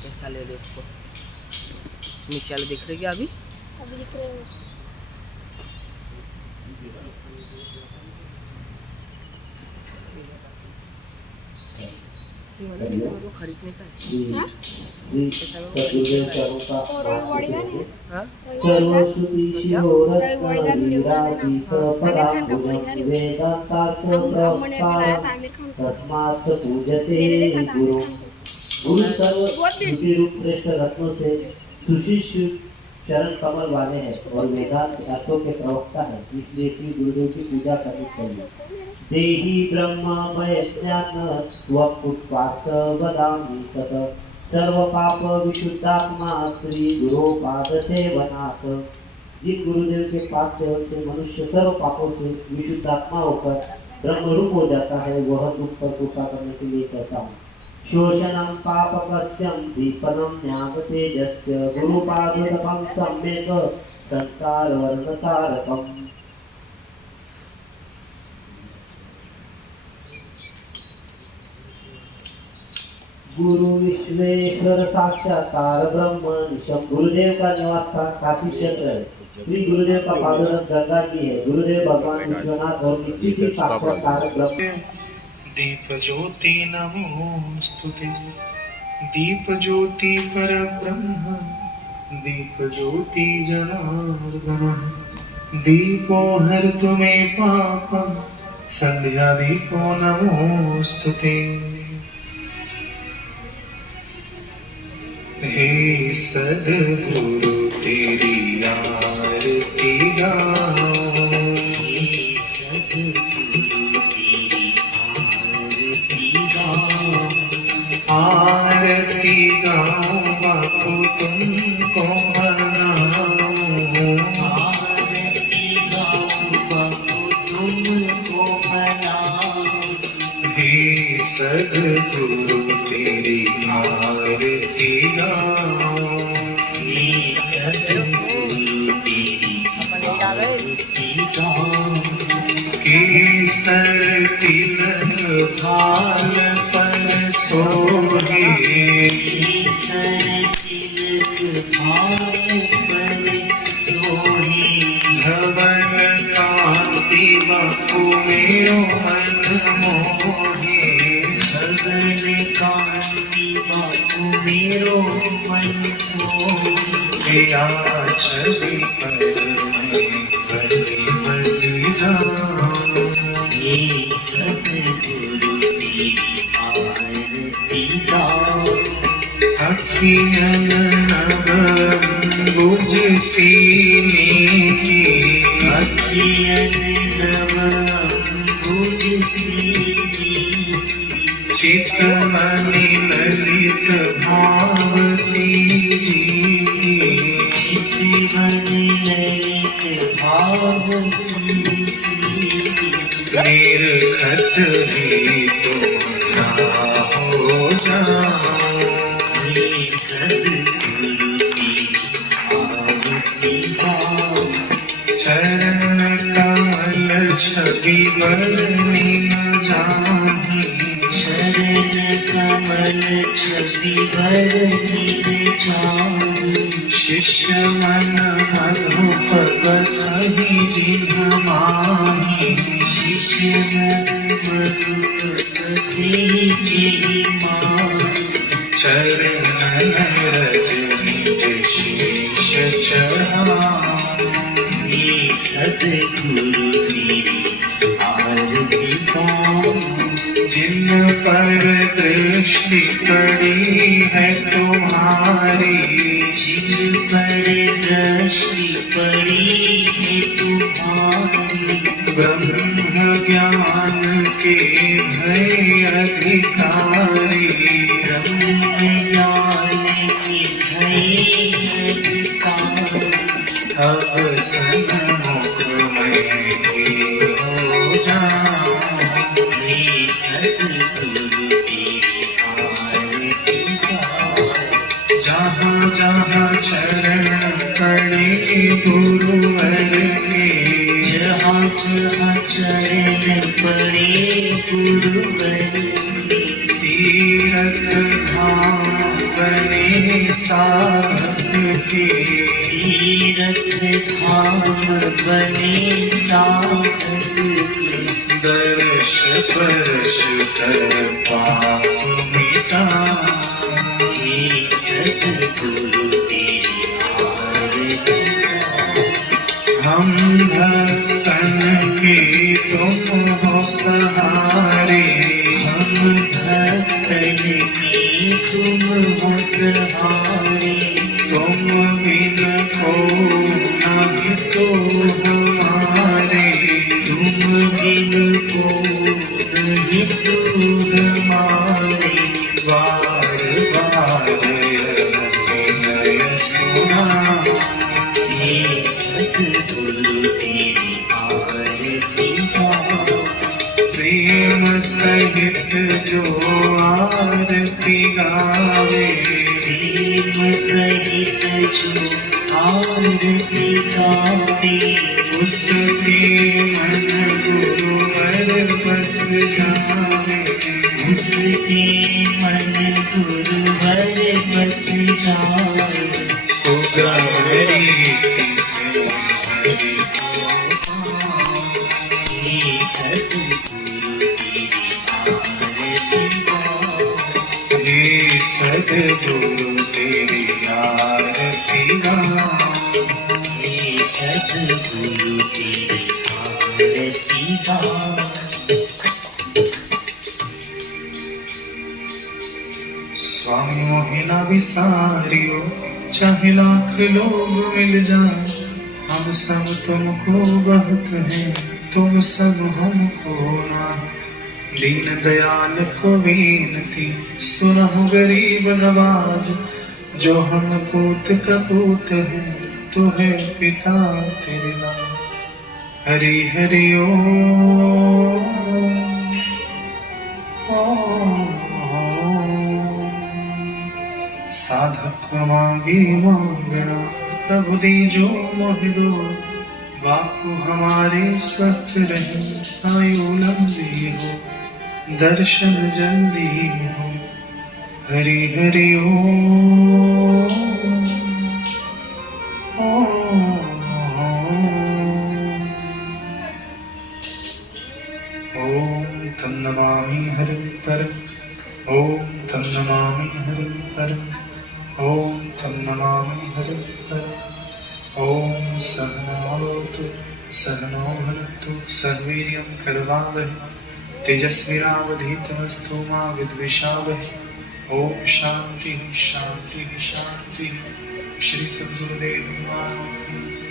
कैसा ले रहे उसको? नीचे वाले दिख रहे क्या अभी? अभी दिख रहे हैं। खरीदने का गुरु सर्व श्रुति रूप श्रेष्ठ रत्नों से सुशिष्य चरण कमल वाले हैं और वेदांत अर्थों के प्रवक्ता है, इसलिए कि गुरुदेव की पूजा करनी चाहिए। देहि ब्रह्म वैज्ञान वक्तुत्वात् वदामि तत् सर्व पाप विशुद्धात्मा श्री गुरु पाद सेवनात्। जिन गुरुदेव के पास सेवन से मनुष्य सर्व पापों से विशुद्धात्मा होकर ब्रह्मरूप हो जाता है, वह दुख पर कृपा करने के लिए कहता हूँ। शोषणं पापकस्यं दीपनं ज्ञानतेजस्य गुरुपादोदकं सम्यक् संसारवर्णतारकम्। गुरु विश्वेश्वर साक्षात्कार ब्रह्म निशम। गुरुदेव का निवास था काशी क्षेत्र है। श्री गुरुदेव का पादोदक गंगा जी है। गुरुदेव भगवान विश्वनाथ और नित्य की साक्षात्कार ब्रह्म। दीप ज्योति नमोस्तुते। दीप ज्योति परब्रह्म दीप ज्योति जनार्दन। दीपो हरतु मे पापं संध्या दीपो नमोस्तुते। हे सद्गुरु तेरी आरती गाऊं। आरती गाऊं बापू तुमको मनाऊं। आरती गाऊं बापू तुमको मनाऊं। हे सद्गुरु तेरी आरती गाऊं। हे सद्गुरु तेरी आरती गाऊं। केसर तिलक भाल पर सोहे। केसर तिलक भाल पर सोहे। धवल कांति बापू मेरो मन मोहे। धवल कांति बापू मेरो मन मोहे। छवि पर मैं गले बन जाऊं। ये सद्गुरु तेरी आरती गाऊं। अखियन नवंबुज सीने की। अखियन नवंबुज सीने। चितमणि ललित भावती जी। चितमणि ललित भावती जी। निर्खत भी तो ना हो जाऊं। सद्गुरु तेरी आरती गाऊं। चरण कमल छवि बरनी न जाऊं। चरण कमल छवि बरनी न जाऊं। शिष्य मन मधुपग सही जिह् माही। शिष्य मन मधुपग सही जिह् माही। चरण रज निज शीश चढ़ाऊं। हे सद्गुरु तेरी आरती गाऊं। जिन पर दृष्टि पड़ी है तुम्हारी। जिन पर दृष्टि पड़ी है तुम्हारी। ब्रह्म ज्ञान के भय अधिकारी। ब्रह्म ज्ञान के भय अधिकारी। अब सन्मुख में हो जाऊं। हे सद्गुरु तेरी आरती गाऊं। जहाँ जहाँ जहाँ चरण पड़े गुरुवर के, जहाँ जहाँ चरण पड़े गुरुवर के, तीरथ धाम बने साधक के, तीरथ धाम बने साधक के, दर्श परश कर पाप मिटा, हे सद्गुरु तेरी आरती हम भक्तन के तुम हो सहारे, हम भक्तन की तुम हो सहारे, तुम बिन को नहीं तो हमारे, तुम बिन को नहीं तो हमारे, बार बार विनय सुना, हे सद्गुरु तेरी आरती प्रेम सहित जो आरती गावे, प्रेम सहित जो आरती गावे, उसके मन गुरुवर बस जावे, उसके मन गुरुवर बस जाए, सुगहरी से हरि हे सद्गुरु तेरी आरती हे सद्गुरु तेरी आरती गाऊं, हे सद्गुरु तेरी आरती गाऊं। स्वामी मोहि ना विसारियो, चाहे लाख लोग मिल जाए, हम सब तुमको बहुत हैं, तुम सब हमको ना। दीन दयाल को विनती, सुनहु गरीब नवाज, जो हम पूत कपूत है, तू है पिता तेरे नाम। हरि हरि ओम साधक मांगे मांगना, प्रभु दीजो मोहि दो, बापू हमारे स्वस्थ रहे, आयु लंबी हो, दर्शन जल्दी हो। हरि हरि ओम तं नमामि हरिं परम्, ॐ तं नमामि हरिं परम्, ॐ तं नमामि हरिं परम्। ॐ सहनावतु सहनौ भुनक्तु सह वीर्यं करवावहै, तेजस्विनावधीतमस्तु मा विद्विषावहै। ॐ शान्ति शान्ति शान्ति। श्री सद्गुरुदेव महाराज।